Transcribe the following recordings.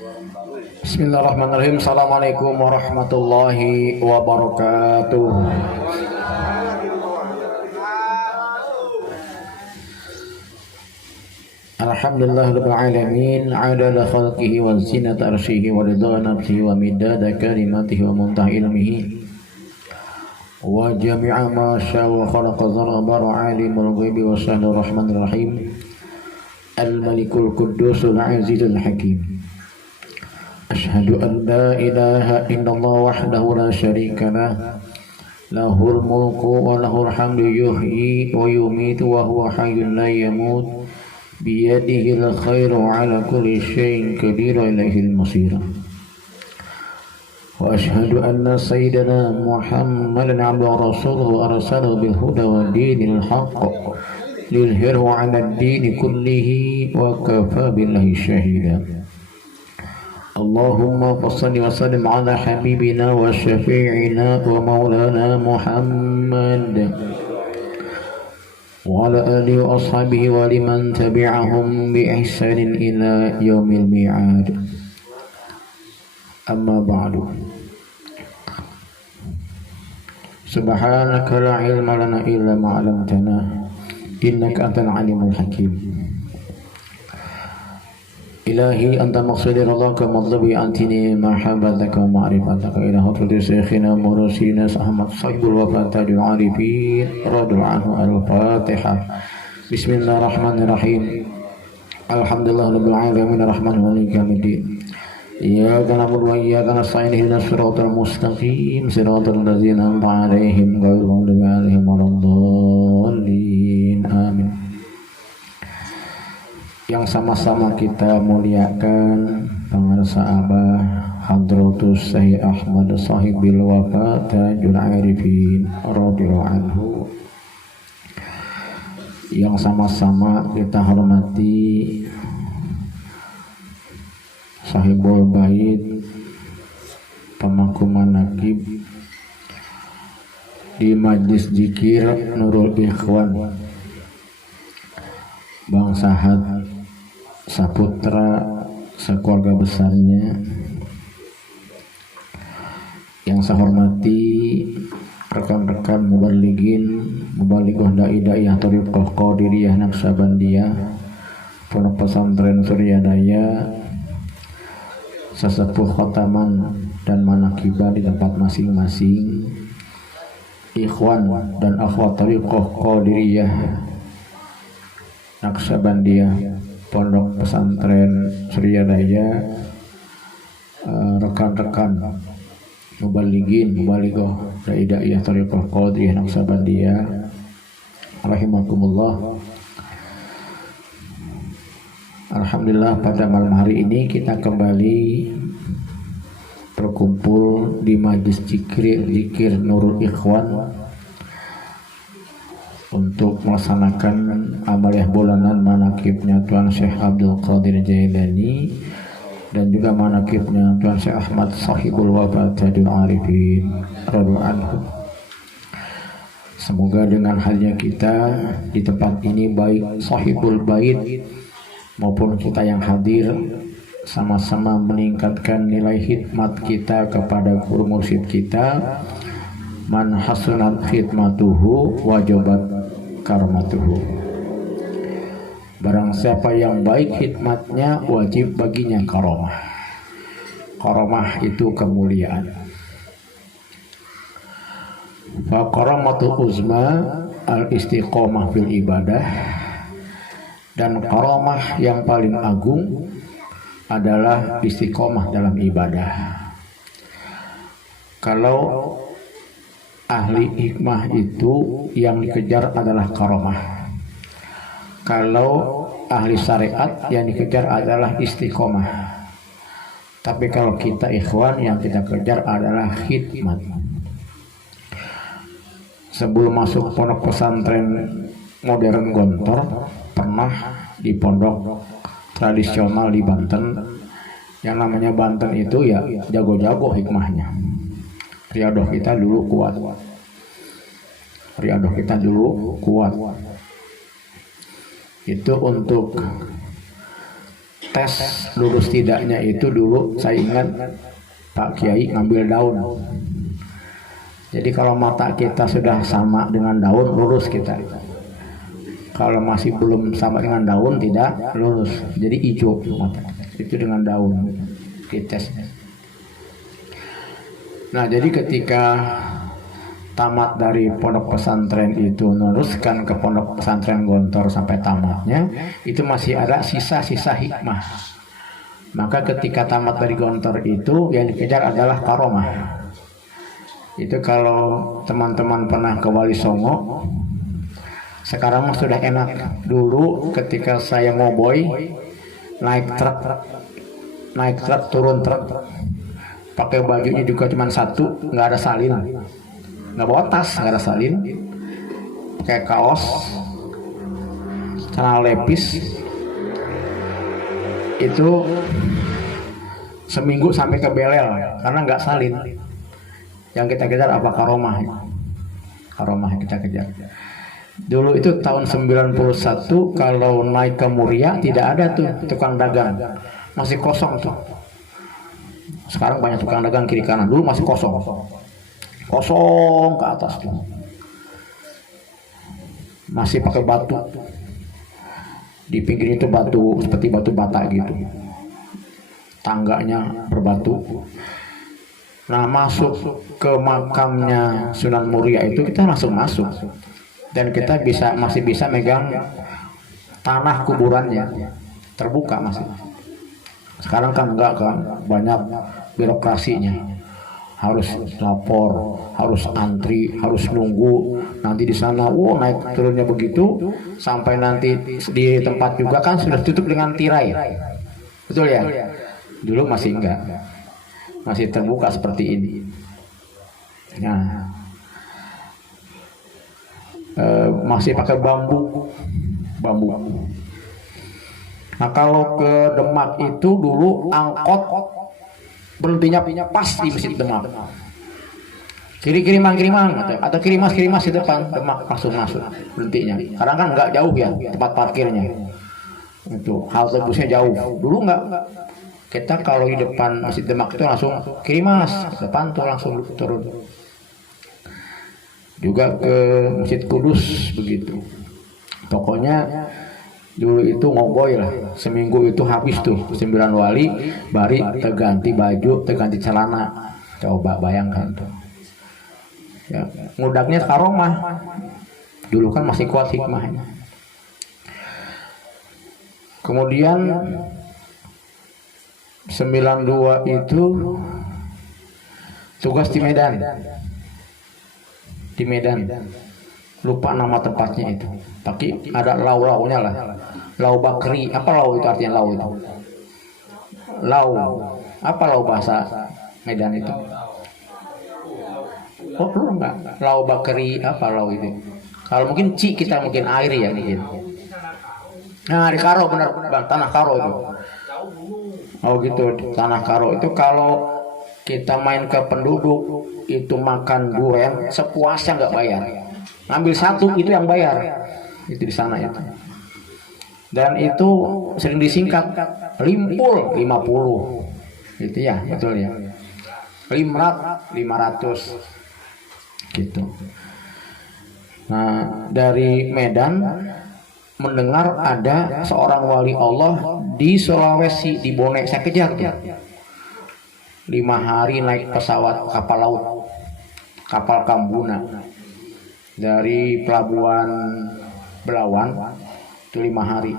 Bismillahirrahmanirrahim. Assalamualaikum warahmatullahi wabarakatuh. Alhamdulillahirabbil alamin, adada khalqihi wa zinata arsyihi wa ridha nafsihi wa midada kalimatihi wa muntaha ilmihi wa jami'a ma syaa wa khalaqa dzara bara alimul ghaibi wa syahadul rahmanir rahim. Al-Malikul Qudusul Azizul Hakim. Asyhadu an la ilaha illallah wahdahu la syarika lah, lahul mulku wa lahul hamdu yuhyi wa yumitu wa huwa hayyun la yamut, biyadihil khairu ala kulli syai'in qadir wa ilaihil masir. Wa asyhadu anna sayyidana Muhammadan abduhu wa rasuluhu arsalahu bil huda wa dinil haqq liyudhhirahu 'ala ad-dini kullihi wa kafa billahi shahida. Allahumma salli wa sallim ala habibina wa syafi'ina wa maulana Muhammad wa ala alihi wa ashabihi wa liman tabi'ahum bi ihsanin ila yaumil mi'ad. Amma ba'du. Subhanaka la ilma lana illa ma 'allamtana innaka antal alimul hakim. Ilahi anta maqsudi ridhaka matlubi antini mahabbataka wa ma'rifataka ila hadrati syekhina mursyidina Ahmad sahibul wafatajul arifin radhiyallahu anhu. Al-Fatihah. Bismillahirrahmanirrahim. Alhamdulillahirabbil alamin arrahmanir rahim maliki yaumiddin. Iyyaka na'budu wa iyyaka nasta'in ihdinas siratal mustaqim siratal ladzina an'amta 'alaihim ghairil maghdubi 'alaihim waladdallin. Amin. Yang sama-sama kita muliakan pengarsa Abah Hadratus Syekh Ahmad Sahibil Wafa Tajul Arifin radhiyallahu anhu, yang sama-sama kita hormati Sahibul Bait, pemangku manaqib di Majlis Zikir Nurul Ikhwan, Bang Sahad Saputra sekeluarga besarnya, yang saya hormati rekan-rekan mubalighin mubalighah dai-dai Thariqah Qadiriyah Naqsabandiyah, Pondok Pesantren Suryadaya, sesepuh khotaman dan manaqibah di tempat masing-masing, ikhwan dan akhwat Thariqah Qadiriyah Naqsabandiyah, Pondok Pesantren Suryadaya, rekan-rekan mubalighin mubalighah dai-dai Thariqah Qadiriyah Naqsabandiyah rahimakumullah. Alhamdulillah, pada malam hari ini kita kembali berkumpul di Majlis Zikir Nurul Ikhwan untuk melaksanakan amaliyah bulanan manaqibnya Tuan Syekh Abdul Qadir Jailani dan juga manaqibnya Tuan Syekh Ahmad Sahibul Wafa Tajul Arifin radhiyallahu anhu. Semoga dengan hadirnya kita di tempat ini, baik Sahibul Bait maupun kita yang hadir, sama-sama meningkatkan nilai khidmat kita kepada guru mursyid kita. Man hasunat khidmatuhu wajabat karmatuhu. Barang siapa yang baik khidmatnya, wajib baginya karomah. Karomah itu kemuliaan. Fa karamatul uzma al istiqomah fil ibadah, dan karomah yang paling agung adalah istiqomah dalam ibadah. Kalau ahli hikmah itu yang dikejar adalah karomah. Kalau ahli syariat yang dikejar adalah istiqomah. Tapi kalau kita ikhwan, yang kita kejar adalah khidmat. Sebelum masuk pondok pesantren modern Gontor, pernah di pondok tradisional di Banten. Yang namanya Banten itu ya jago-jago hikmahnya. Riadoh kita dulu kuat. Itu untuk tes lulus tidaknya itu dulu saya ingat Pak Kiai ngambil daun. Jadi kalau mata kita sudah sama dengan daun, lulus kita. Kalau masih belum sama dengan daun, tidak lulus. Jadi hijau mata. Itu dengan daun ditesnya. Nah, jadi ketika tamat dari pondok pesantren itu meneruskan ke pondok pesantren Gontor sampai tamatnya, itu masih ada sisa-sisa hikmah. Maka ketika tamat dari Gontor itu yang dikejar adalah karomah. Itu kalau teman-teman pernah ke Wali Songo, sekarang sudah enak. Dulu ketika saya ngoboy naik truk turun truk, pakai bajunya juga cuma satu, nggak ada salin, nggak bawa tas, nggak ada salin, pakai kaos, celana lepis, itu seminggu sampai ke Belel karena nggak salin. Yang kita kejar apa? Karomah kita kejar. Dulu itu tahun 91 kalau naik ke Muria tidak ada tuh tukang dagang, masih kosong tuh. Sekarang banyak tukang dagang kiri kanan, dulu masih kosong ke atas tuh. Masih pakai batu. Di pinggir itu batu seperti batu bata gitu. Tangganya berbatu. Nah, masuk ke makamnya Sunan Muria itu kita langsung masuk. Dan kita masih bisa megang tanah kuburannya. Terbuka masih. Sekarang kan enggak kan, banyak birokrasinya. Harus lapor, harus antri, harus nunggu. Nanti di sana, naik turunnya begitu, sampai nanti di tempat juga kan sudah tutup dengan tirai. Betul ya? Dulu masih enggak. Masih terbuka seperti ini. Nah, masih pakai bambu. Nah, kalau ke Demak itu dulu angkot berhentinya pas di Masjid Demak. Kiriman atau kirimas di depan Demak langsung masuk berhentinya. Karena kan nggak jauh ya tempat parkirnya. Itu halte busnya jauh. Dulu nggak. Kita kalau di depan Masjid Demak itu langsung kirimas depan tuh langsung turun. Juga ke Masjid Kudus begitu. Pokoknya dulu itu ngoboy lah, seminggu itu habis tuh 9 wali, bari terganti baju, terganti celana. Coba bayangkan tuh. Ya, ngudaknya karomah. Dulu kan masih kuat hikmahnya. Kemudian 92 itu tugas di Medan. Lupa nama tempatnya itu. Tapi ada lau-launya lah. Lau Bakri. Apa lau itu artinya lau itu? Lau. Apa lau bahasa Medan itu? Oh, belum enggak. Lau Bakri apa lau itu? Kalau mungkin kita mungkin air ya mungkin. Nah, di Karo benar Bang, tanah Karo itu. Oh gitu, tanah Karo itu kalau kita main ke penduduk itu makan durian sepuasnya nggak bayar. Ngambil satu itu yang bayar. Itu di sana itu. Dan itu sering disingkat limpul 50. Gitu ya, betul ya. 500 gitu. Nah, dari Medan mendengar ada seorang wali Allah di Sulawesi, di Bone. Saya kejar tuh 5 hari naik pesawat kapal laut, kapal Kambuna dari pelabuhan Belawan itu 5 hari.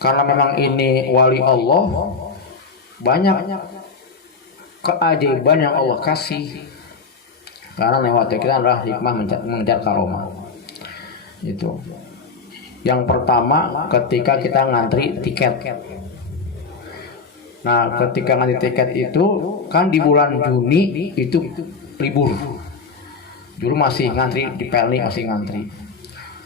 Karena memang ini wali Allah, banyak keajaiban yang Allah kasih. Karena lewat kita adalah hikmah mengejar karomah. Itu. Yang pertama ketika kita ngantri tiket. Nah, ketika ngantri tiket itu kan di bulan Juni itu libur. Dulu masih ngantri di Pelni, masih ngantri.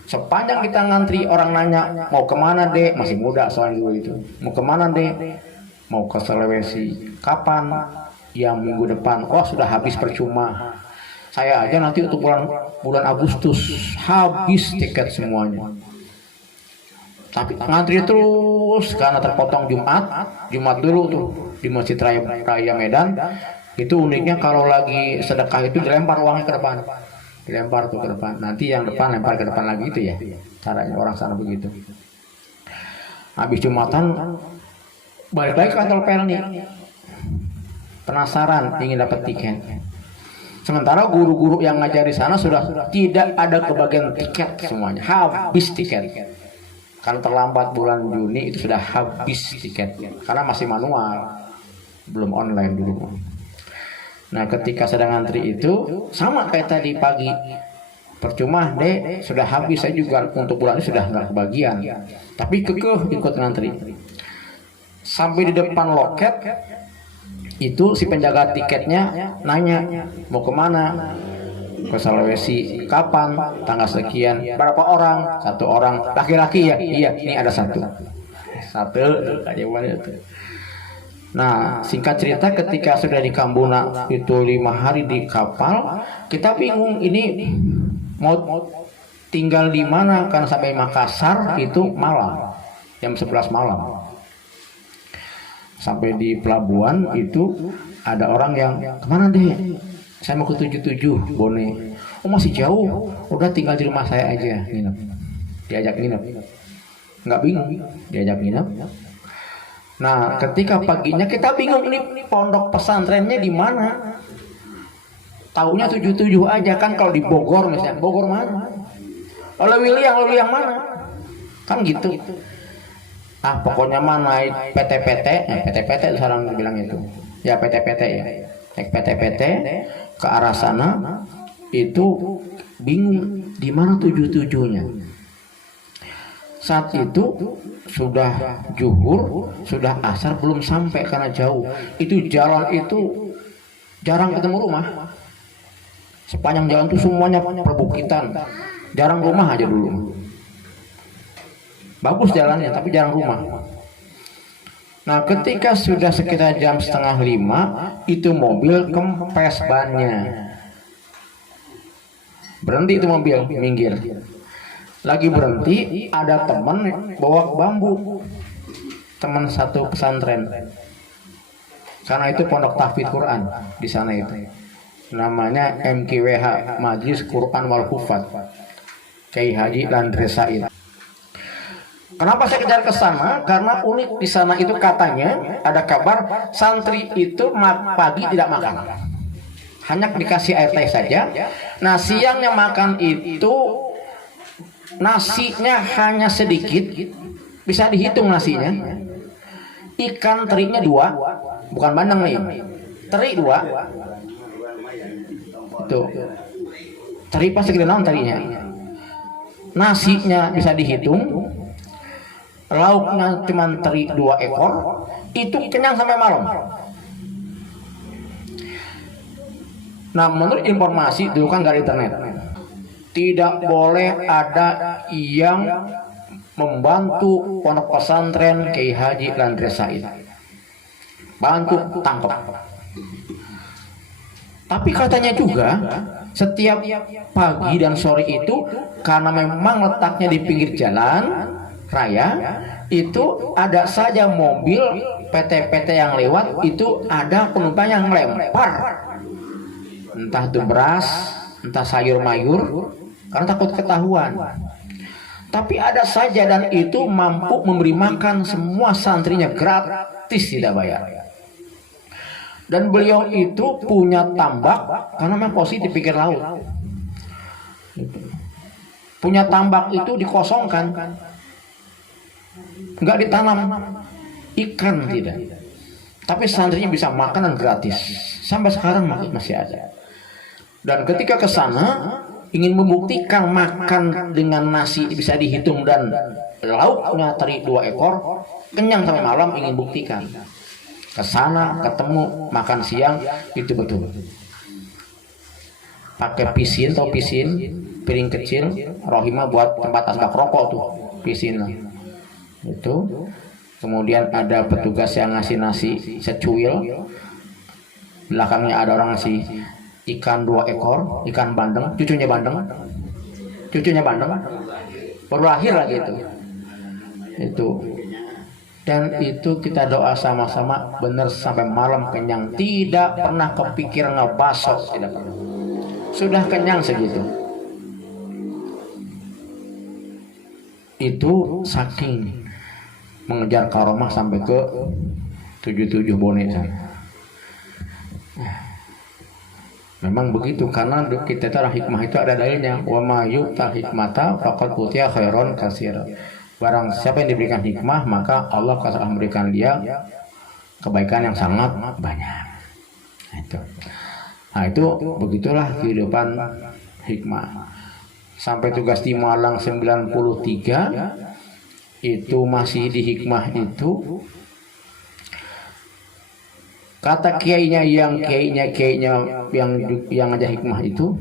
Sepanjang kita ngantri orang nanya mau kemana dek, masih muda soalnya dulu itu. Mau kemana dek? Mau ke Sulawesi. Kapan? Yang minggu depan. Oh sudah habis percuma. Saya aja nanti untuk bulan Agustus habis tiket semuanya. Tapi ngantri terus terus karena terpotong Jumat dulu tuh di Masjid Raya Medan. Itu uniknya kalau lagi sedekah itu dilempar uangnya ke depan, dilempar tuh ke depan, nanti yang depan lempar ke depan lagi, itu ya caranya orang sana begitu. Habis Jumatan balik lagi ke kantor Pelni, penasaran ingin dapat tiket. Sementara guru-guru yang ngajar di sana sudah tidak ada kebagian tiket, semuanya habis tiket. Kan terlambat bulan Juni itu sudah habis tiket karena masih manual, belum online dulu. Nah ketika sedang ngantri itu sama kayak tadi pagi, percuma deh sudah habis, saya juga untuk bulan ini sudah nggak kebagian, tapi kekeh ikut ngantri. Sampai di depan loket itu si penjaga tiketnya nanya mau kemana, ke Sulawesi, kapan, tanggal sekian, berapa orang, 1 orang, laki-laki ya, iya ini ada satu kayak mana itu. Nah singkat cerita ketika sudah di Kambuna itu 5 hari di kapal, kita bingung ini mau tinggal di mana karena sampai Makassar itu malam, jam 11 malam. Sampai di pelabuhan itu ada orang yang kemana deh, saya mau ke 77 Bone. Oh masih jauh, udah tinggal di rumah saya aja, nginep. Diajak nginep, nggak bingung, diajak nginep. Nah ketika paginya kita bingung ini pondok pesantrennya di mana. Taunya 77 aja kan, kalau di Bogor misalnya, Bogor mana? Lewili yang mana? Kan gitu. Ah pokoknya mah naik PT-PT sekarang bilang itu. Ya PT-PT ya. Naik PT-PT ke arah sana itu bingung di mana 77-nya. Saat itu sudah zuhur, sudah asar belum sampai karena jauh. Itu jalan itu jarang ketemu rumah. Sepanjang jalan itu semuanya perbukitan, jarang rumah aja dulu. Bagus jalannya tapi jarang rumah. Nah ketika sudah sekitar jam 4:30 itu mobil kempes bannya, berhenti itu mobil, minggir. Lagi berhenti ada teman bawa bambu, teman satu pesantren, karena itu pondok tahfidz Quran di sana itu, namanya MKWH, Majlis Quran wal Hufaz, Kiai Haji Landre Said. Kenapa saya kejar ke sana? Karena unik di sana itu katanya ada kabar santri itu pagi tidak makan, hanya dikasih air teh saja. Nah siangnya makan itu nasinya hanya sedikit, bisa dihitung nasinya. Ikan terinya 2, bukan bandeng nih, teri 2. Tuh, teri pasti gede naon terinya. Nasinya bisa dihitung, lauknya cuma teri 2 ekor, itu kenyang sampai malam. Nah menurut informasi dulu kan nggak ada internet, tidak boleh ada yang membantu pondok pesantren Kiai Haji Landre Said, bantu tangkap. Tapi katanya juga setiap pagi dan sore itu karena memang letaknya di pinggir jalan raya, itu ada saja mobil PT-PT yang lewat, itu ada penumpang yang lempar entah itu beras, entah sayur mayur, karena takut ketahuan. Tapi ada saja, dan itu mampu memberi makan semua santrinya gratis, tidak bayar. Dan beliau itu punya tambak, karena memang posisi di pinggir laut. Punya tambak itu dikosongkan, nggak ditanam ikan, tidak. Tapi santrinya bisa makanan gratis. Sampai sekarang masih ada. Dan ketika ke sana ingin membuktikan makan dengan nasi bisa dihitung dan lauknya teri 2 ekor, kenyang sampai malam, ingin buktikan. Ke sana ketemu makan siang itu betul. Pakai pisin atau piring kecil, rohimah buat tempat asbak rokok tuh, pisin lah. Itu kemudian ada petugas yang ngasih nasi secuil, belakangnya ada orang ngasih ikan 2 ekor, ikan bandeng, cucunya bandeng baru lahir lagi itu Dan itu kita doa sama-sama benar sampai malam kenyang, tidak pernah kepikir ngebasok, tidak pernah. Sudah kenyang segitu. Itu saking mengejar karomah sampai ke 77 bone sana. Memang begitu, karena kita tahu hikmah itu ada dalilnya. Wa ma yu'tal hikmata faqad utiya khairan katsira. Barang siapa yang diberikan hikmah, maka Allah akan memberikan dia kebaikan yang sangat banyak. Nah itu begitulah kehidupan hikmah. Sampai tugas di Malang 93 itu masih di hikmah itu. Kata kiainya yang aja hikmah itu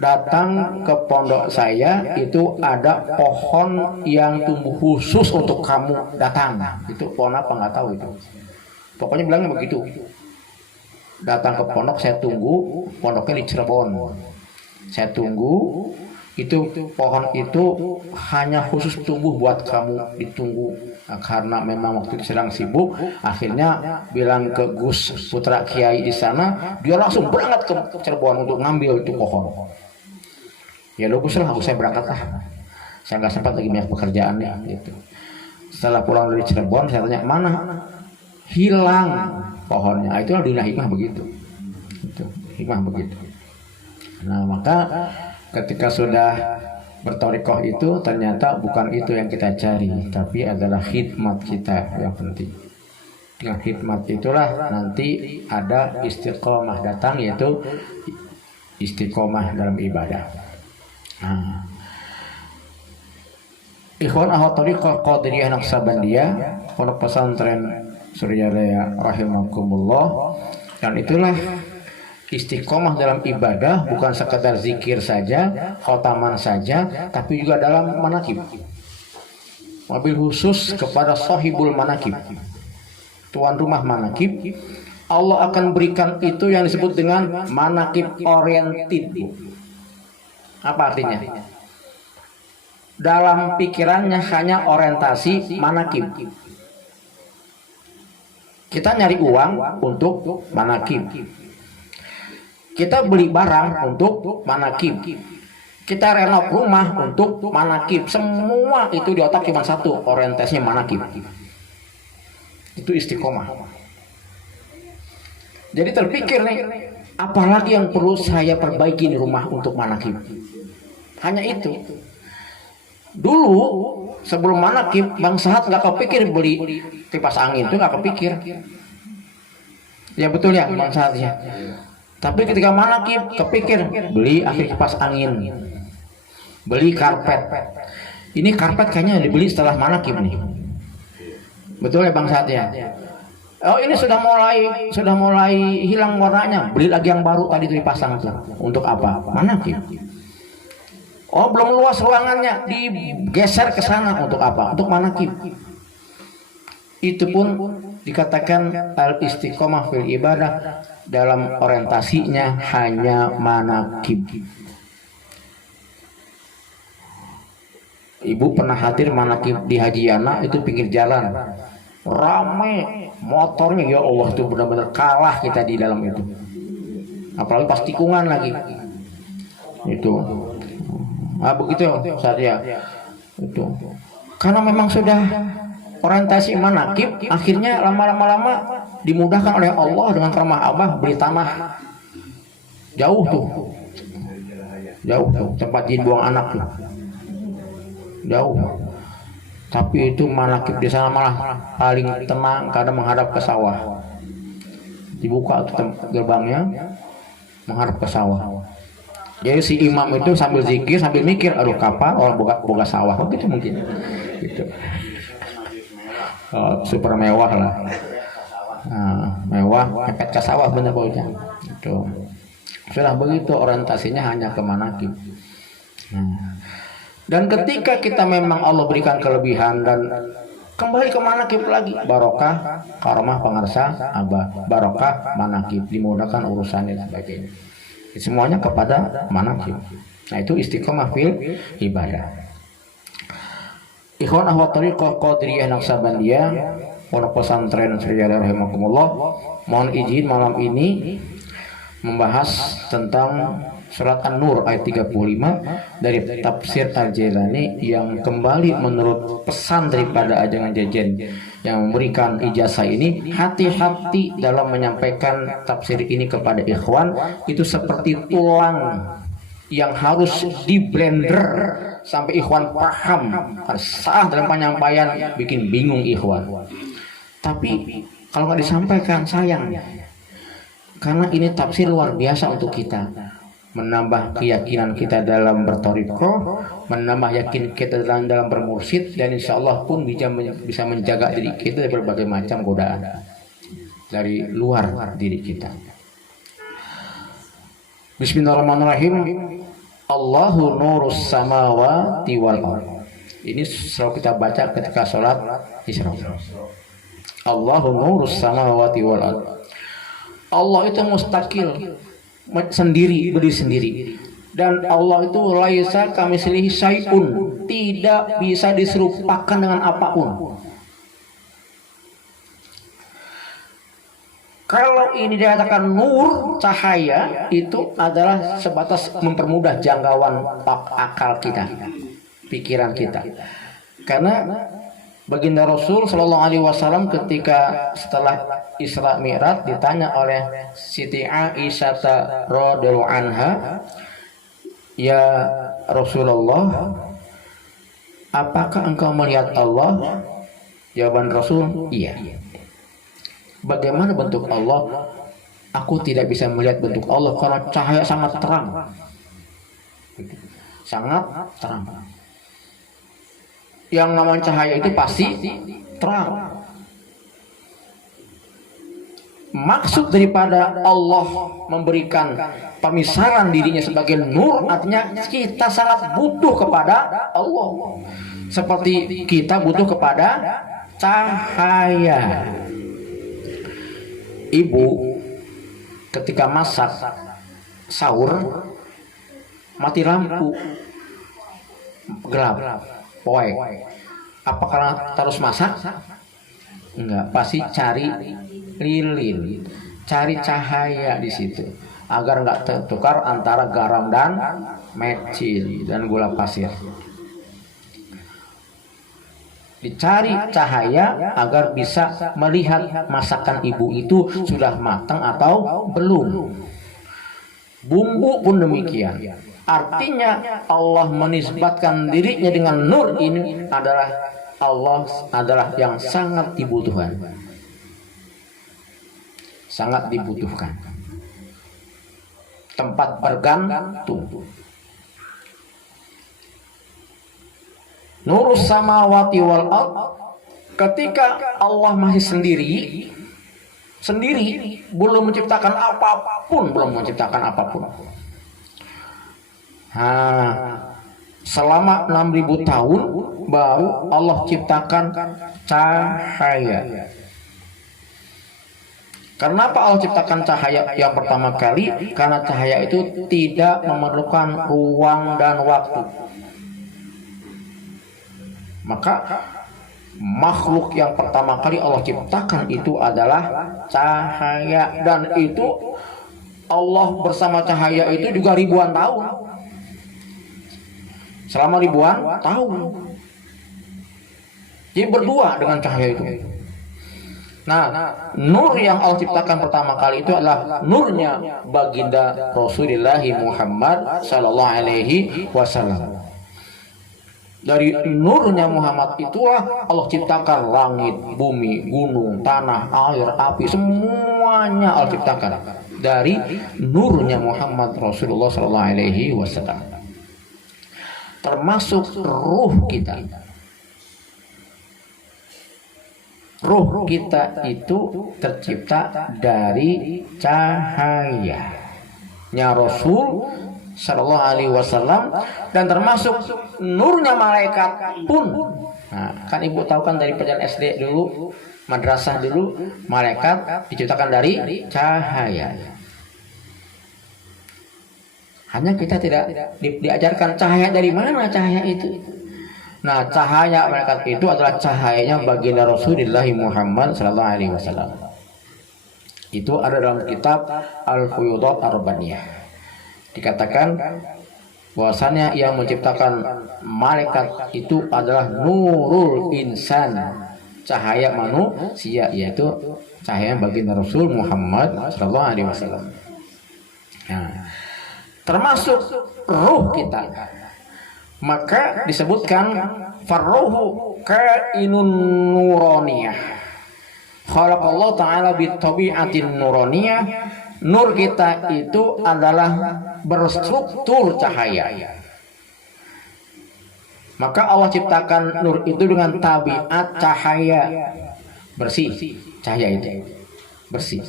datang ke pondok saya, itu ada pohon yang tumbuh khusus untuk kamu datang. Itu pohon apa nggak tahu itu. Pokoknya bilangnya begitu. Datang ke pondok, saya tunggu, pondoknya di Cirebon. Saya tunggu, itu pohon itu hanya khusus tumbuh buat kamu, ditunggu. Nah, karena memang waktu itu sedang sibuk, akhirnya bilang ke Gus putra kiai di sana, dia langsung berangkat ke Cirebon untuk ngambil itu pohon. Ya bagus lah, aku saya berangkat lah. Saya nggak sempat lagi banyak pekerjaan nih. Gitu. Setelah pulang dari Cirebon, saya tanya mana, hilang pohonnya. Itu dunia hikmah begitu. Itu hikmah begitu. Nah maka ketika sudah bertorikoh itu ternyata bukan itu yang kita cari, tapi adalah khidmat kita yang penting. Dengan khidmat itulah nanti ada istiqomah datang, yaitu istiqomah dalam ibadah. Nah, ikhwan ahwat thariqah Qadiriyah Naqsabandiyah, pondok pesantren Suryadaya rahimakumullah. Dan itulah istiqomah dalam ibadah, bukan sekedar zikir saja, khotaman saja, tapi juga dalam manakib. Wabil khusus kepada sahibul manakib, tuan rumah manakib, Allah akan berikan itu yang disebut dengan manakib oriented. Apa artinya? Dalam pikirannya hanya orientasi manakib. Kita nyari uang untuk manakib. Kita beli barang untuk manakib. Kita renov rumah untuk manakib. Semua itu di otak cuma satu, orientasinya manakib. Itu istiqomah. Jadi terpikir nih, apalagi yang perlu saya perbaiki di rumah untuk manakib. Hanya itu. Dulu sebelum manakib, Bang Sahat nggak kepikir beli kipas angin, itu nggak kepikir. Ya betul ya Bang Sahat ya. Tapi ketika manakib kepikir beli akhir kipas angin, beli karpet. Ini karpet kayaknya dibeli setelah manakib nih. Betul ya Bang Sahat ya. Oh ini sudah mulai hilang warnanya, beli lagi yang baru tadi itu dipasang tuh. Untuk apa? Manakib. Oh belum luas ruangannya, digeser ke sana untuk apa? Untuk manakib. Itu pun dikatakan al-istiqomah fil ibadah, dalam orientasinya hanya manakib. Ibu pernah hadir manakib di Hajiyana, itu pinggir jalan, rame motornya, ya Allah itu benar-benar kalah kita di dalam itu. Apalagi pas tikungan lagi. Itu. Ah begitu saya itu. Karena memang sudah orientasi manakib, akhirnya lama-lama dimudahkan oleh Allah dengan karomah Abah beli tanah jauh tuh, tempat jin buang anak tuh, jauh. Tapi itu manakib di sana malah paling tenang karena menghadap ke sawah. Dibuka tuh gerbangnya menghadap ke sawah. Jadi si imam itu sambil zikir sambil mikir, aduh kapan orang boga sawah, begitu mungkin. Gitu. Oh, super mewah lah. Nah, mewah, mepet ke sawah bener baunya. Itu. Sudah begitu orientasinya hanya ke manakib. Dan ketika kita memang Allah berikan kelebihan dan kembali ke manakib lagi, barokah, karomah pengarsa, abah, barokah, manakib, dimudahkan urusannya dan sebagainya. Semuanya kepada manakib. Nah itu istiqomah fil ibadah. Ikhwan ahwat thariqah Qadiriyah Naksabandiyah, Pondok Pesantren Sriwijaya rahimakumullah, mohon izin malam ini membahas tentang surat An-Nur ayat 35 dari tafsir Al-Jailani yang kembali menurut pesan daripada Ajangan Jajan yang memberikan ijazah ini, hati-hati dalam menyampaikan tafsir ini kepada ikhwan. Itu seperti tulang yang harus di blender sampai ikhwan paham. Salah dalam penyampaian bikin bingung ikhwan. Tapi kalau nggak disampaikan sayang, karena ini tafsir luar biasa untuk kita, menambah keyakinan kita dalam berthariqah, menambah yakin kita dalam bermursyid, dan insya Allah pun bisa menjaga diri kita dari berbagai macam godaan dari luar diri kita. Bismillahirrahmanirrahim. Allahu nurus samawati wal ardh. Ini selalu kita baca ketika sholat Isra. Allahu nurus samawati wal ardh. Allah itu mustaqil, sendiri, berdiri sendiri. Dan Allah itu laisa kamitslihi syai'un, tidak bisa diserupakan dengan apapun. Kalau ini dikatakan nur, cahaya, itu adalah sebatas mempermudah jangkauan akal kita, pikiran kita. Karena baginda Rasul Shallallahu Alaihi Wasallam ketika setelah Isra Mi'raj ditanya oleh Siti Aisyah radhiyallahu anha, ya Rasulullah, apakah engkau melihat Allah? Jawaban Rasul, iya. Bagaimana bentuk Allah? Aku tidak bisa melihat bentuk Allah karena cahaya sangat terang, sangat terang. Yang namanya cahaya itu pasti terang. Maksud daripada Allah memberikan pemisahan dirinya sebagai nur, artinya kita sangat butuh kepada Allah, seperti kita butuh kepada cahaya. Ibu ketika masak sahur mati lampu, gelap, poek, apakah terus masak? Enggak, pasti cari lilin, cari cahaya di situ agar enggak tertukar antara garam dan mecin dan gula pasir. Dicari cahaya agar bisa melihat masakan ibu itu sudah matang atau belum. Bumbu pun demikian. Artinya Allah menisbatkan dirinya dengan nur ini adalah Allah adalah yang sangat dibutuhkan. Sangat dibutuhkan. Tempat bergantung. Nurus samawati wal ardh, ketika Allah masih sendiri, belum menciptakan apapun. Selama 6.000 tahun baru Allah ciptakan cahaya. Kenapa Allah ciptakan cahaya yang pertama kali? Karena cahaya itu tidak memerlukan ruang dan waktu. Maka makhluk yang pertama kali Allah ciptakan itu adalah cahaya, dan itu Allah bersama cahaya itu juga ribuan tahun. Selama ribuan tahun. Jadi berdua dengan cahaya itu. Nah, nur yang Allah ciptakan pertama kali itu adalah nurnya baginda Rasulullah Muhammad sallallahu alaihi wasallam. Dari nurnya Muhammad itulah Allah ciptakan langit, bumi, gunung, tanah, air, api, semuanya Allah ciptakan dari nurnya Muhammad Rasulullah sallallahu alaihi wasallam. Termasuk ruh kita. Ruh kita itu tercipta dari cahayanya Rasul Sallallahu Alaihi Wasallam, dan termasuk nurnya malaikat pun. Nah, kan ibu tahu kan dari pelajaran SD dulu, madrasah dulu, malaikat diciptakan dari cahaya. Hanya kita tidak diajarkan cahaya dari mana cahaya itu. Nah, cahaya malaikat itu adalah cahayanya baginda Rasulullah Muhammad sallallahu alaihi wasallam. Itu ada dalam kitab Al-Fuyudat Ar-Rabbaniyah. Dikatakan bahwasanya yang menciptakan malaikat itu adalah nurul insan, cahaya manusia, yaitu cahaya baginda Rasul Muhammad sallallahu alaihi wasallam. Nah, termasuk ruh kita. Maka disebutkan farruhu kainun nuraniyah. Khalaqallahu ta'ala bitabi'atin nuraniyah. Nur kita itu adalah berstruktur cahaya. Maka Allah ciptakan nur itu dengan tabiat cahaya bersih. Cahaya itu bersih.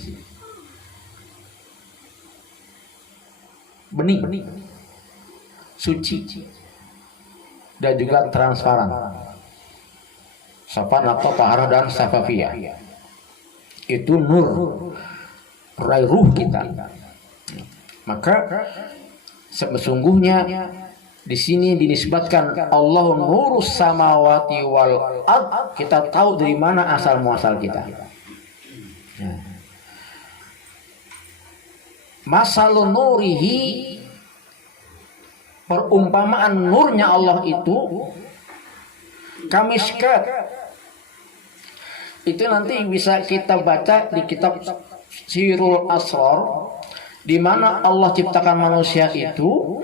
Bening, suci, dan juga transparan. Safan atau taharah dan safafiyah. Itu nur rai ruh kita. Maka sesungguhnya di sini dinisbatkan Allah nurus samawati wal ard. Kita tahu dari mana asal muasal kita. Masalun nurihi, perumpamaan nurnya Allah itu kamiskat. Itu nanti bisa kita baca di kitab Sirul Asrar, di mana Allah ciptakan manusia itu,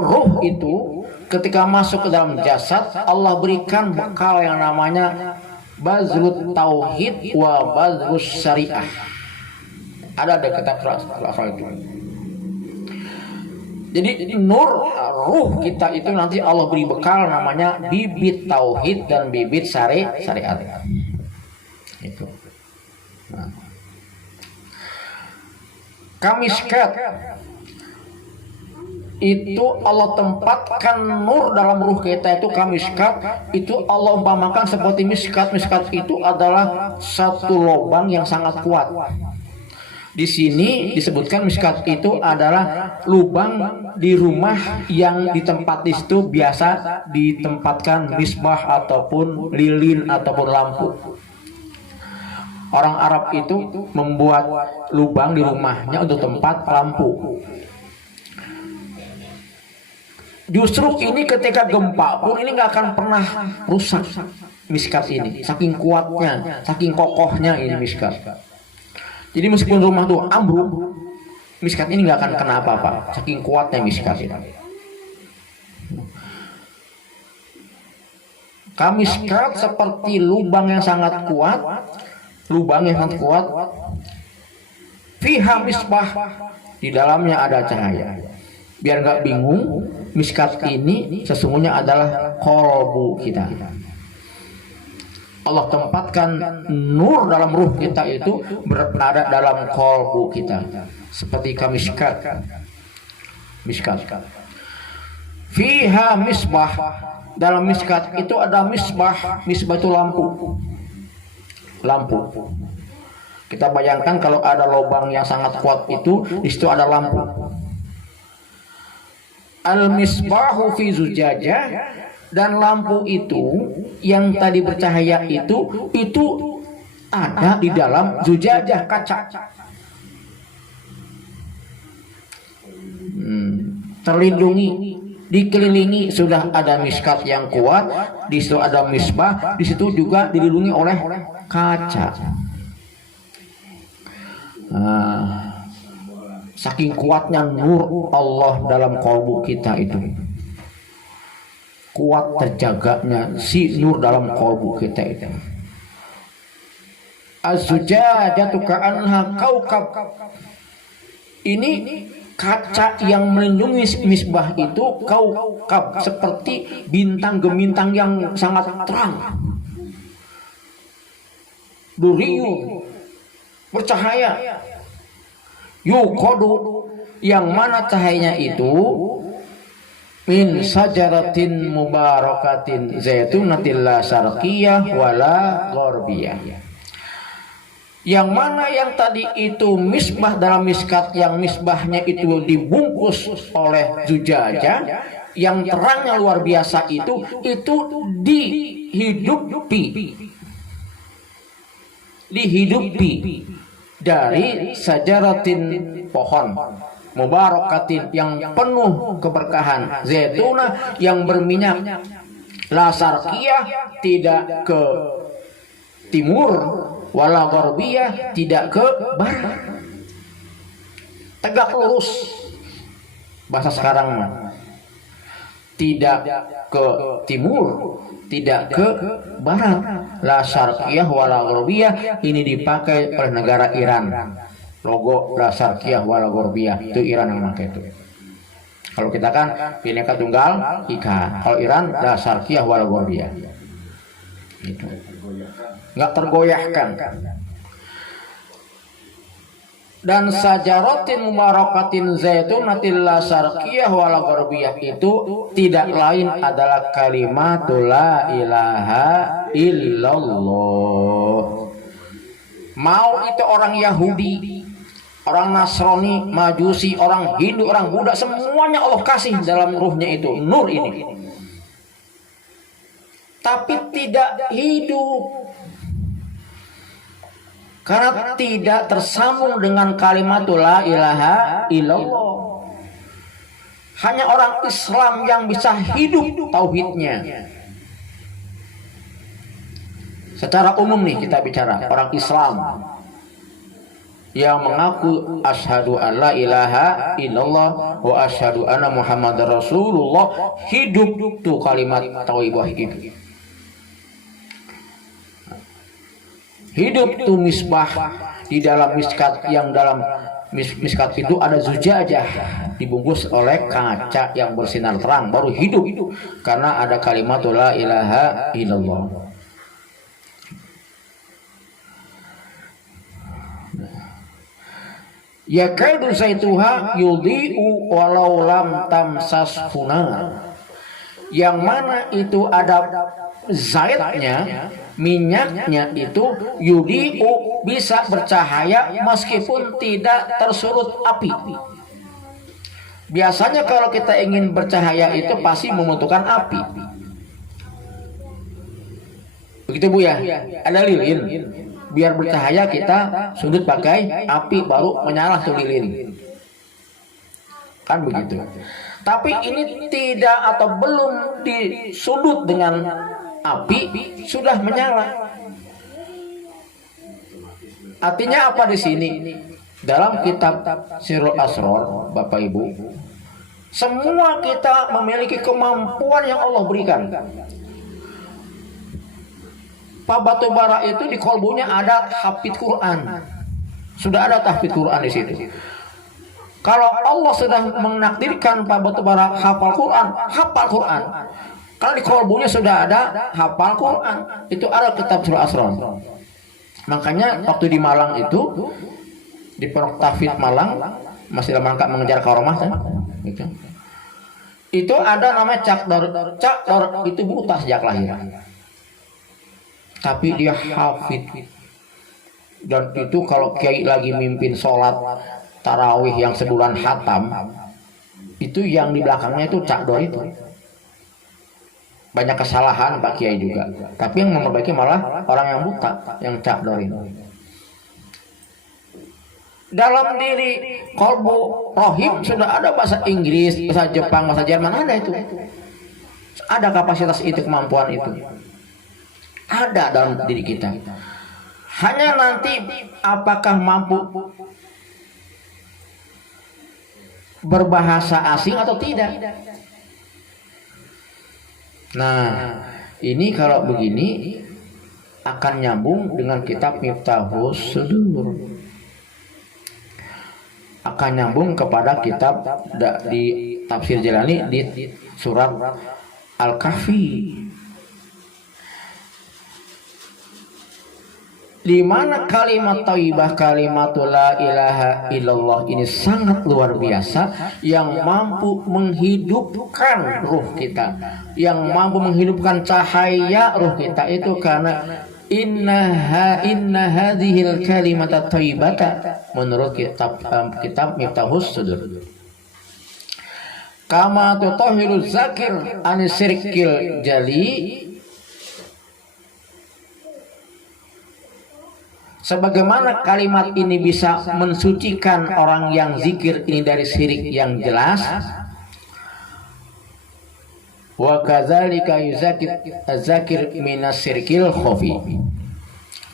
ruh itu ketika masuk ke dalam jasad, Allah berikan bekal yang namanya Bazrut Tauhid wa Bazrus Syariah. Ada kitab Asrar itu. Jadi nur ruh kita itu nanti Allah beri bekal namanya bibit tauhid dan bibit syariat. Itu. Nah. Kamiskat itu Allah tempatkan nur dalam ruh kita itu kamiskat. Itu Allah umpamakan seperti miskat. Miskat itu adalah satu lubang yang sangat kuat. Di sini disebutkan miskat itu adalah lubang di rumah yang di tempat di situ biasa ditempatkan misbah ataupun lilin ataupun lampu. Orang Arab itu membuat lubang di rumahnya untuk tempat lampu. Justru ini ketika gempa pun ini nggak akan pernah rusak miskat ini. Saking kuatnya, saking kokohnya ini miskat. Jadi meskipun rumah tuh ambruk, miskat ini nggak akan kena apa-apa. Saking kuatnya miskat ini. Kamiskat seperti lubang yang sangat kuat, Fiha misbah, di dalamnya ada cahaya. Biar nggak bingung, miskat ini sesungguhnya adalah qalbu kita. Allah tempatkan nur dalam ruh kita itu berada dalam qalbu kita, seperti kamiskat. Fiha misbah, dalam miskat itu ada misbah. Misbah itu lampu. Kita bayangkan kalau ada lubang yang sangat kuat itu, di situ ada lampu. Al misbahu fi zujajah, dan lampu itu yang tadi bercahaya itu ada di dalam zujajah, kaca. Terlindungi, dikelilingi, sudah ada miskat yang kuat, di situ ada misbah, di situ juga dilindungi oleh kaca. Saking kuatnya nur Allah dalam qalbu kita itu. Kuat terjaganya si nur dalam qalbu kita itu. Az-zujajatu ka'anha kaukab. Ini kaca yang melindungi misbah itu kaukab, seperti bintang gemintang yang sangat terang. Duriyu, bercahaya. Yuqadu, yang mana cahayanya itu min sajaratin mubarakatin zaitunatin la syarqiyah wala gharbiyah. Yang mana yang tadi itu misbah dalam miskat, yang misbahnya itu dibungkus oleh zujajah, yang terangnya luar biasa itu dihidupi dari sajaratin pohon mubarakatin yang penuh keberkahan, zaituna yang berminyak, la syarqiyah tidak ke timur, wala gharbiyah tidak ke barat, tegak lurus bahasa sekarang, tidak ke timur tidak ke barat, la syarqiyah wala gharbiyah. Ini dipakai oleh negara Iran, logo la syarqiyah wala gharbiyah itu Iran yang pakai itu. Kalau kita kan Bhinneka Tunggal Ika, kalau Iran la syarqiyah wala gharbiyah gitu, nggak tergoyahkan. Dan sajaratin mubarakatin zaitunatil la syarqiyah wala gharbiyah itu tidak lain adalah kalimatul la ilaha illallah. Mau itu orang Yahudi, orang Nasrani, Majusi, orang Hindu, orang Buddha, semuanya Allah kasih dalam ruhnya itu nur ini, tapi tidak hidup karena tidak tersambung dengan kalimatul la ilaha illallah. Hanya orang Islam yang bisa hidup tauhidnya. Secara umum nih kita bicara orang Islam yang mengaku asyhadu alla ilaha illallah wa asyhadu anna muhammadar rasulullah, hidup tuh kalimat tauhid itu. Hidup tuh misbah di dalam miskat, yang dalam miskat itu ada zujajah dibungkus oleh kaca yang bersinar terang, baru hidup karena ada kalimat la ilaha illallah. Ya kaidu saituha yudhi'u walau lam tamsashuna, yang mana itu ada zaitnya, minyaknya itu yudhi'u bisa bercahaya meskipun tidak tersurut api. Biasanya kalau kita ingin bercahaya itu pasti membutuhkan api. Begitu Bu ya, ada lilin. Biar bercahaya kita sundut pakai api baru menyala tuh lilin. Kan begitu. Tapi ini tidak atau belum disundut dengan api sudah menyala. Artinya apa di sini? Dalam kitab Sirrul Asrar, Bapak Ibu, semua kita memiliki kemampuan yang Allah berikan. Pak Batubara itu di kolbunya ada hafid Quran. Sudah ada tahfidz Quran di situ. Kalau Allah sudah menakdirkan Pak Batubara hafal Quran, hafal Quran. Kalau di kolbunya sudah ada hafal Quran, itu ada kitab Sirrul Asrar. Makanya waktu di Malang itu, di Pondok Tahfidz Malang, masih dalam rangka mengejar karomah kan? Gitu. Itu ada namanya Cakdor. Cakdor itu buta sejak lahir, tapi dia hafid. Dan itu kalau kiai lagi mimpin sholat tarawih yang sebulan hatam, itu yang di belakangnya itu Cakdor itu. Banyak kesalahan Pak Kiai juga, tapi yang memperbaiki malah orang yang buta, yang Cakdor itu. Dalam diri kolbu rohim sudah ada bahasa Inggris, bahasa Jepang, bahasa Jerman, ada itu. Ada kapasitas itu, kemampuan itu. Ada dalam diri kita. Hanya nanti apakah mampu berbahasa asing atau tidak. Nah, ini kalau begini akan nyambung dengan kitab Miftahus Sudur. Akan nyambung kepada kitab di Tafsir Jalani di surat Al-Kahfi, di mana kalimat thayyibah, kalimatul la ilaha illallah ini sangat luar biasa, yang mampu menghidupkan ruh kita, yang mampu menghidupkan cahaya ruh kita itu, karena inna hadhil kalimata thayyibata menurut kitab Miftahus Sudur. Kama tutahhiru zakir anisirkil jali, sebagaimana kalimat ini bisa mensucikan orang yang zikir ini dari syirik yang jelas. Wa kadzalika yuzakir zakir minas sirkil khafi,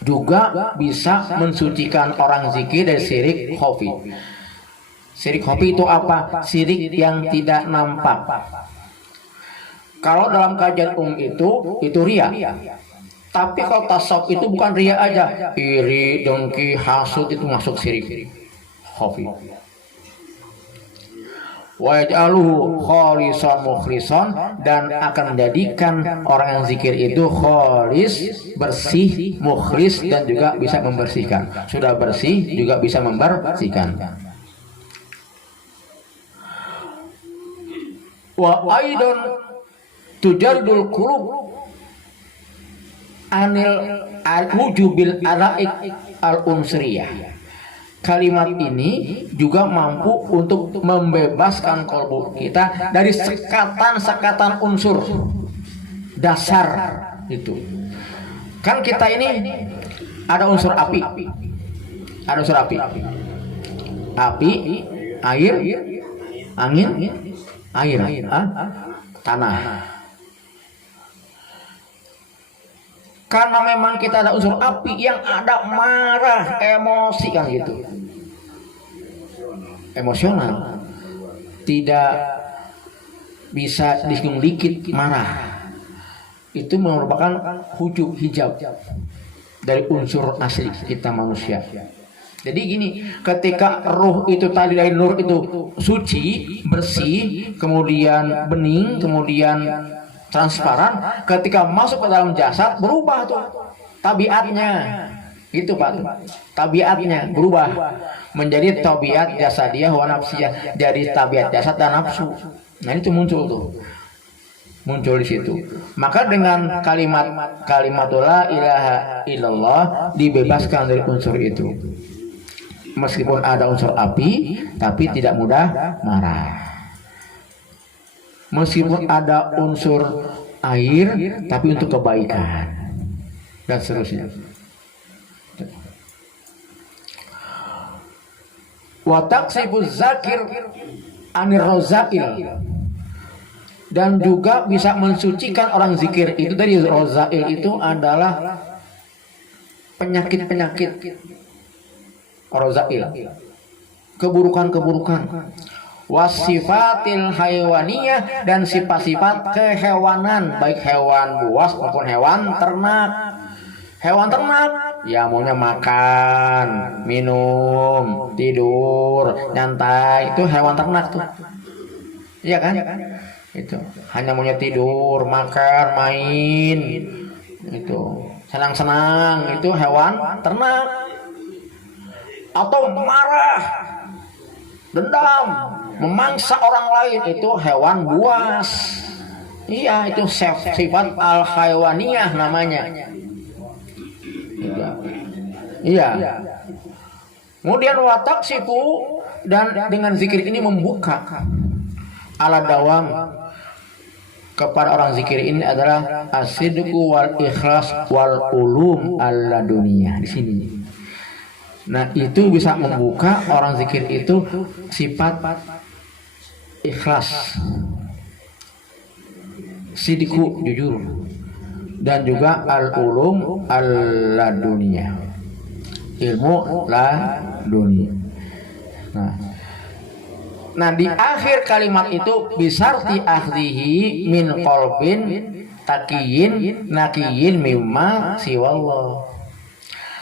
juga bisa mensucikan orang zikir dari syirik khafi. Syirik khafi itu apa? Syirik yang tidak nampak. Kalau dalam kajian itu riya. Tapi kalau tasawuf itu bukan riya aja, iri, dengki, hasud itu masuk syirik khafi. Wa yaj'aluhu khalisan mukhlisan, dan akan menjadikan orang yang zikir itu khalis, bersih, mukhlis, dan juga bisa membersihkan. Sudah bersih juga bisa membersihkan. Wa aidan tujardul qulub anil wujubil araik al-unsriyah. Kalimat ini juga mampu untuk membebaskan kalbu kita dari sekatan-sekatan unsur dasar itu. Kan kita ini ada unsur api. Ada unsur api. Api, air, angin, air, tanah. Karena memang kita ada unsur api yang ada marah, emosi kan gitu. Emosional. Tidak bisa disinggung dikit marah. Itu merupakan hujub hijab dari unsur asli kita manusia. Jadi gini, ketika ruh itu tadi dari nur itu suci, bersih, kemudian bening, kemudian transparan, ketika masuk ke dalam jasad berubah tuh tabiatnya. Itu Pak, tabiatnya berubah menjadi tabiat jasadiyah wa nafsiyah, jadi tabiat jasad dan nafsu. Nah itu muncul di situ. Maka dengan kalimatul la ilaha illallah dibebaskan dari unsur itu. Meskipun ada unsur api, tapi tidak mudah marah. Meskipun ada unsur air, tapi untuk kebaikan dan seterusnya. Wa taqsibuz zakir anir rozail, dan juga bisa mensucikan orang zikir itu dari rozail. Itu adalah penyakit-penyakit rozail, keburukan-keburukan. Wasifatil haywaniyah, dan sifat-sifat kehewanan, baik hewan buas maupun hewan ternak. Hewan ternak ya maunya makan, minum, tidur, nyantai, itu hewan ternak tuh. Iya kan? Itu hanya maunya tidur, makan, main, itu senang-senang, itu hewan ternak. Atau marah, dendam, memangsa orang lain, itu hewan buas. Iya, itu sifat al-haywaniyah namanya. Iya. Kemudian watak sifu, dan dengan zikir ini membuka ala dawam kepada orang zikir ini adalah asidku wal ikhlas wal ulum ala dunia di sini. Nah itu bisa membuka orang zikir itu sifat ikhlas, sidiku jujur, dan juga al-ulum al-ladunia, ilmu ladunia. Nah di akhir kalimat itu bisarti akhdihi min qalbin taqiyin naqiyin mimma siwallah.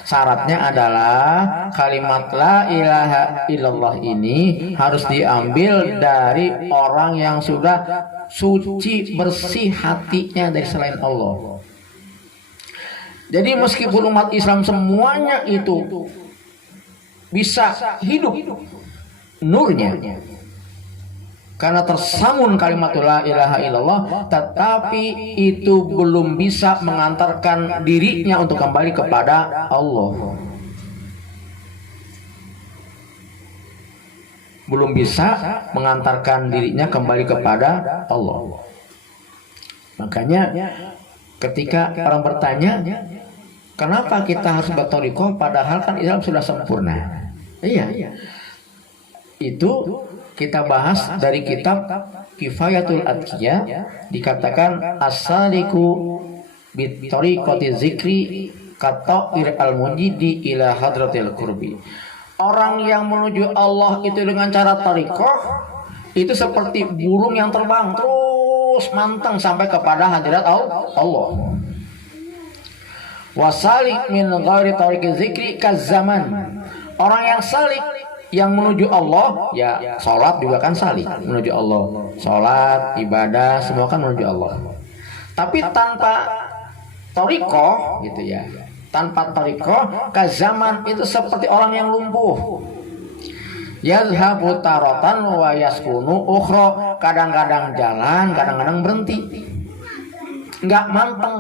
Syaratnya adalah kalimat la ilaha illallah ini harus diambil dari orang yang sudah suci bersih hatinya dari selain Allah. Jadi meskipun umat Islam semuanya itu bisa hidup nurnya karena tersamun kalimat la ilaha illallah, tetapi itu belum bisa mengantarkan dirinya untuk kembali kepada Allah. belum bisa mengantarkan dirinya kembali kepada Allah. Makanya ketika orang bertanya, kenapa kita harus berthariqah padahal kan Islam sudah sempurna? Iya. Itu kita bahas dari kitab Kifayatul Adqiyah, dikatakan as-saliku bit thariqati zikri kata'ir al-munjidi ila hadratil qurbi. Orang yang menuju Allah itu dengan cara thariqah itu seperti burung yang terbang terus manteng sampai kepada hadirat Allah. Wasalik min ghairi thariqi zikri kazaman. Orang yang salik yang menuju Allah, ya sholat juga kan salik menuju Allah. Sholat, ibadah, semua kan menuju Allah. Tapi tanpa thariqah gitu ya. Tanpa thariqah, kazaman itu seperti orang yang lumpuh. Yazhabu taratan wa yaskunu ukhra. Kadang-kadang jalan, kadang-kadang berhenti. Enggak manteng.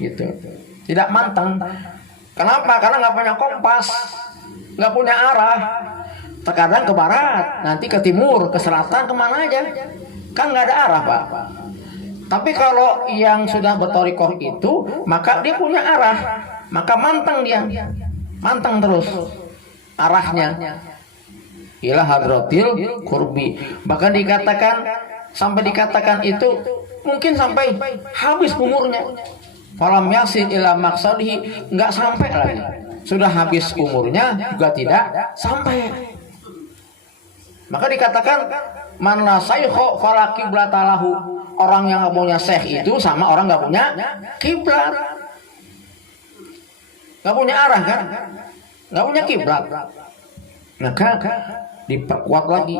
Gitu. Tidak manteng. Kenapa? Karena enggak punya kompas. Nggak punya arah, terkadang ke barat, nanti ke timur, ke selatan, kemana aja, kan nggak ada arah Pak. Tapi kalau yang sudah berthariqah itu, maka dia punya arah, maka manteng dia, manteng terus arahnya. Ila hadratil qurbi. Bahkan dikatakan, sampai dikatakan itu mungkin sampai habis umurnya. Falam yasin ila maqsadihi, nggak sampai lagi. Sudah habis umurnya juga tidak sampai. Maka dikatakan man la saykha fala qiblatalahu. Orang yang nggak punya syekh itu sama orang nggak punya kiblat, nggak punya arah kan, nggak punya kiblat. Maka diperkuat lagi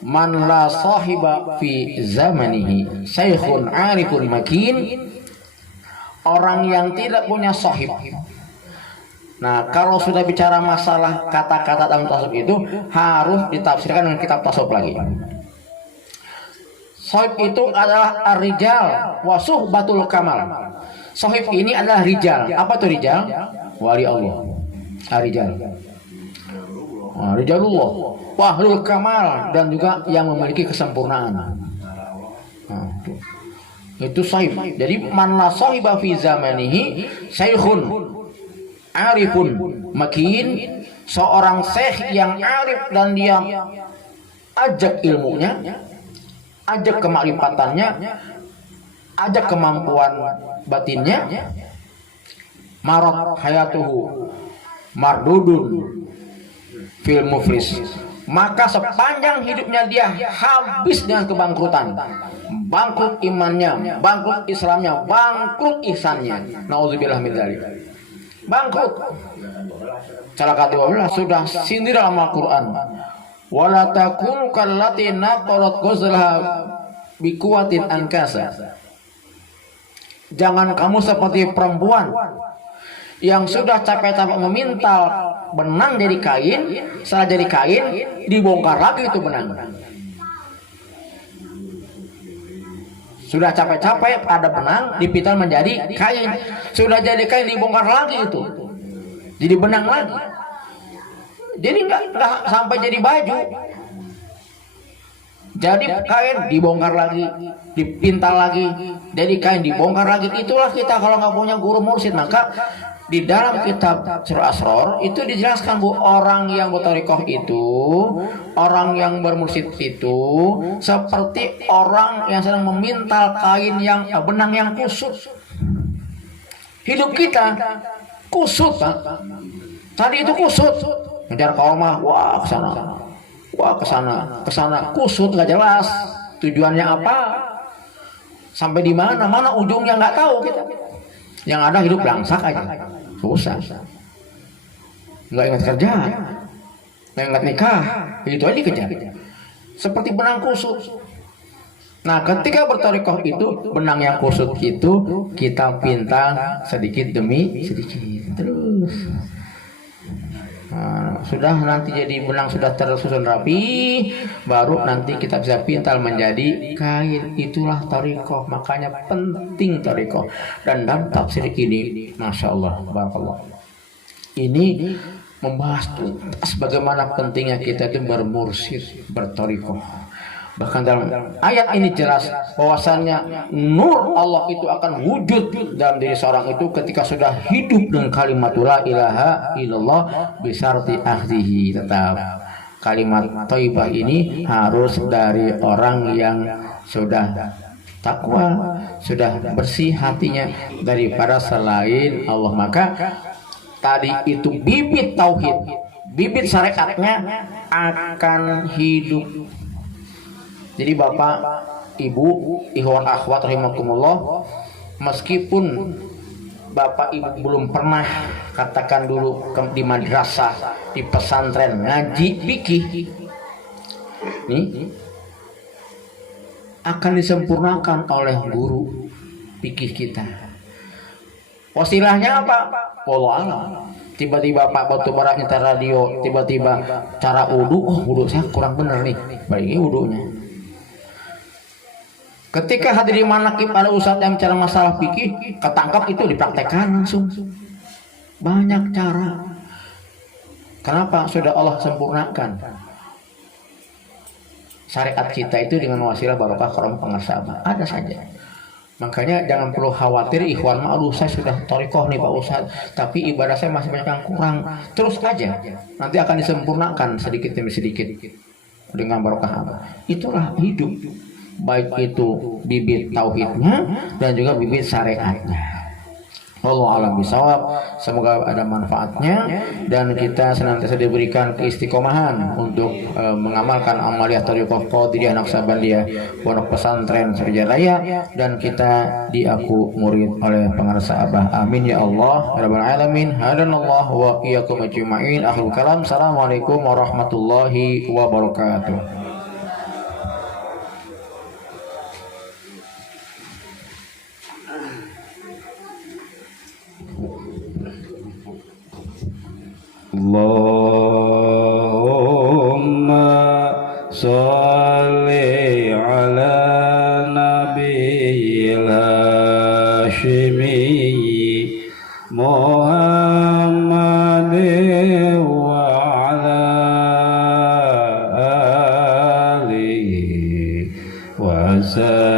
man la sahiba fi zamanihi syekhun arifun makin. Orang yang tidak punya sahib. Nah, kalau sudah bicara masalah kata-kata dalam tasawuf itu harus ditafsirkan dengan kitab tasawuf lagi. Sahib itu adalah ar-rijal wa suhbatul kamal. Sahib ini adalah rijal. Apa tuh rijal? Wali Allah. Ar-rijal. Rijalullah, wahlul kamal, dan juga yang memiliki kesempurnaan. Nah, itu sahib. Jadi man la sahiba fi zamanihi syekhun arifun makin, seorang syekh yang arif dan dia ajak ilmunya, ajak kemakrifatannya, ajak kemampuan batinnya, marat hayatuhu mardudun fil muflis, maka sepanjang hidupnya dia habis dengan kebangkrutan, bangkrut imannya, bangkrut Islamnya, bangkrut ihsannya. Nauzubillah min dzalik. Bangkrut. Celaka 12 sudah sindir dalam Al-Qur'an. Wala takunu kallati naqarat ghazlaha biquwatin ankasa. Jangan kamu seperti perempuan yang sudah capek-capek memintal benang jadi kain, setelah jadi kain dibongkar lagi itu benang. Sudah capek-capek ada benang dipintal menjadi kain, sudah jadi kain dibongkar lagi itu jadi benang lagi, jadi nggak sampai jadi baju, jadi kain dibongkar lagi, dipintal lagi, jadi kain dibongkar lagi. Itulah kita kalau nggak punya guru mursyid. Maka di dalam kitab Surah Asrar itu dijelaskan bu, orang yang berthariqah itu, orang yang bermursyid itu seperti orang yang sedang memintal kain yang benang yang kusut. Hidup kita kusut Pak. Tadi itu kusut, ngejar kaumah, wah kesana, wah kesana, kesana, kusut nggak jelas tujuannya apa, sampai di mana, mana ujungnya nggak tahu kita. Yang ada hidup langsak aja, susah, nggak ingat kerja, nggak ingat nikah, itu aja dikejar, seperti benang kusut. Nah, ketika berthariqah itu, benang yang kusut itu kita pintal sedikit demi sedikit terus. Nah, sudah nanti jadi benang sudah tersusun rapi, baru nanti kita bisa pintal menjadi kain. Itulah thariqah. Makanya penting thariqah. Dan dalam tafsir ini, masya Allah, barakallah, ini membahas tuntas bagaimana pentingnya kita itu bermursyid, berthariqah. Bahkan dalam ayat ini jelas bahwasannya nur Allah itu akan wujud dalam diri seorang itu ketika sudah hidup dengan kalimat la ilaha illallah bisarti akhdihi. Tetap kalimat thayyibah ini harus dari orang yang sudah takwa, sudah bersih hatinya daripada selain Allah. Maka tadi itu bibit tauhid, bibit syariatnya akan hidup. Jadi Bapak, Ibu, ikhwan akhwat rahimakumullah, meskipun Bapak Ibu belum pernah katakan dulu di madrasah, di pesantren ngaji fikih, nih akan disempurnakan oleh guru fikih kita. Wasilahnya apa? Wallahu a'lam. Tiba-tiba Pak batu bara nyetar radio, tiba-tiba cara wudu, wudu saya kurang bener nih, baik wudunya. Ketika hadirin manakib ada ustadz yang bicara masalah fikih, ketangkap itu dipraktekkan langsung. Banyak cara. Kenapa? Sudah Allah sempurnakan syariat kita itu dengan wasilah barokah karam pengasabah. Ada saja. Makanya jangan perlu khawatir ikhwan, aduh saya sudah thariqah nih Pak Ustadz, tapi ibadah saya masih banyak yang kurang. Terus aja, nanti akan disempurnakan sedikit demi sedikit dengan barokah Allah. Itulah hidup. Baik itu bibit tauhidnya dan juga bibit syariatnya. Wallahu a'lam bishawab. Semoga ada manfaatnya dan kita senantiasa diberikan keistiqomahan untuk mengamalkan amaliyah thariqah Qadiriyah Naqsabandiyah Pondok Pesantren Sarjaya, dan kita diaku murid oleh pengarsa Abah. Amin ya Allah ya rabbal alamin. Hadanallahu wa iyyakum ajma'in. Akhirul kalam. Assalamualaikum warahmatullahi wabarakatuh. Allahumma sholli ala nabiyil hashimi Muhammadin wa ala alihi wa sallam.